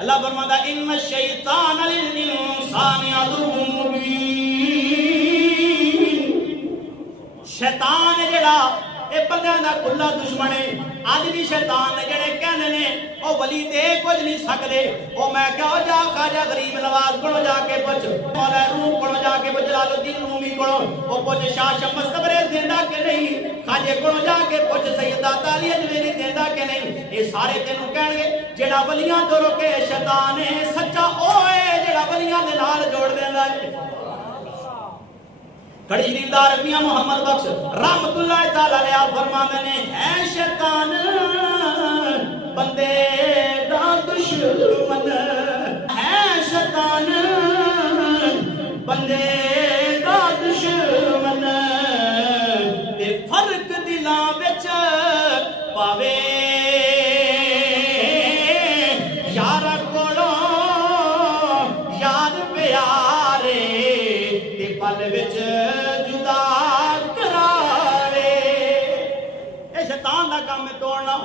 अल्लाह फरमाता इन्ना शैतान लिल इंसानी अदुव्वुन मुबीन। शैतान है जेड़ा ये बंदे दा खुला दुश्मन है। अज भी शैतान ने जेड़े कहने ने ओ वली दे कुछ नहीं सकदे। ओ मैं कहो जा खाजा गरीब नवाज को जाके पुछ, मौला रूम को जाके पुछ, जलालुद्दीन रूमी को ओ पुछ, शाह शम्स तबरेज़ देंदा कि नहीं, खाजे को जाके पुछ, सैयद ताली अजमेरी देंदा कि नहीं। ये सारे तेनू कहणगे जेड़ा वलियां तो रोके शैतान है, सच्चा ओ है जेड़ा वलियां दे नाल जोड़ देंदा है। कड़ी शरीफ दा अरबिया मोहम्मद बख्श रहमतुल्लाह तआला अलैह फरमांदे ने है शैतान बंदे दा दुश्मन, है शैतान बंदे दा दुश्मन, ते फर्क दिलां विच पावे यारा कोलों यार प्यारे, ते पल विच जुदा करारे। ये शैतान दा काम है तोड़ना।